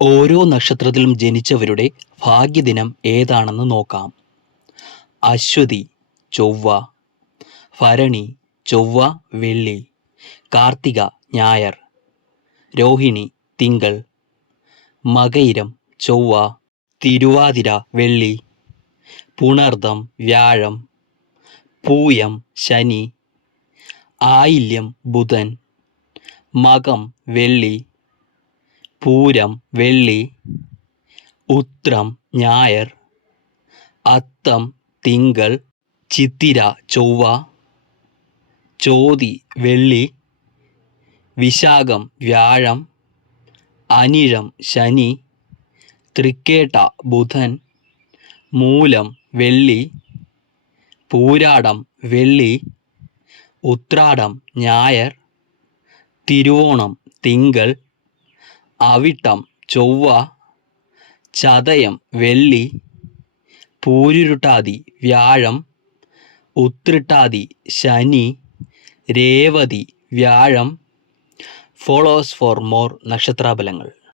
ഓരോ നക്ഷത്രത്തിലും ജനിച്ചവരുടെ ഭാഗ്യദിനം ഏതാണെന്ന് നോക്കാം. അശ്വതി ചൊവ്വ. ഭരണി ചൊവ്വ വെള്ളി. കാർത്തിക ഞായർ. രോഹിണി തിങ്കൾ. മകയിരം ചൊവ്വ. തിരുവാതിര വെള്ളി. പുണർദം വ്യാഴം. പൂയം ശനി. ആയില്യം ബുധൻ. മകം വെള്ളി. പൂരം വെള്ളി ഉത്രം ഞായർ അത്തം തിങ്കൾ ചിത്തിര ചൊവ്വ ചോതി വെള്ളി വിശാഖം വ്യാഴം അനിഴം ശനി തൃക്കേട്ട ബുധൻ മൂലം വെള്ളി പൂരാടം വെള്ളി ഉത്രാടം ഞായർ തിരുവോണം തിങ്കൾ അവിട്ടം ചൊവ്വ ചതയം വെള്ളി പൂരുരുട്ടാതി വ്യാഴം ഉത്രിട്ടാതി ശനി രേവതി വ്യാഴം ഫോളോസ് ഫോർ മോർ നക്ഷത്രാഫലങ്ങൾ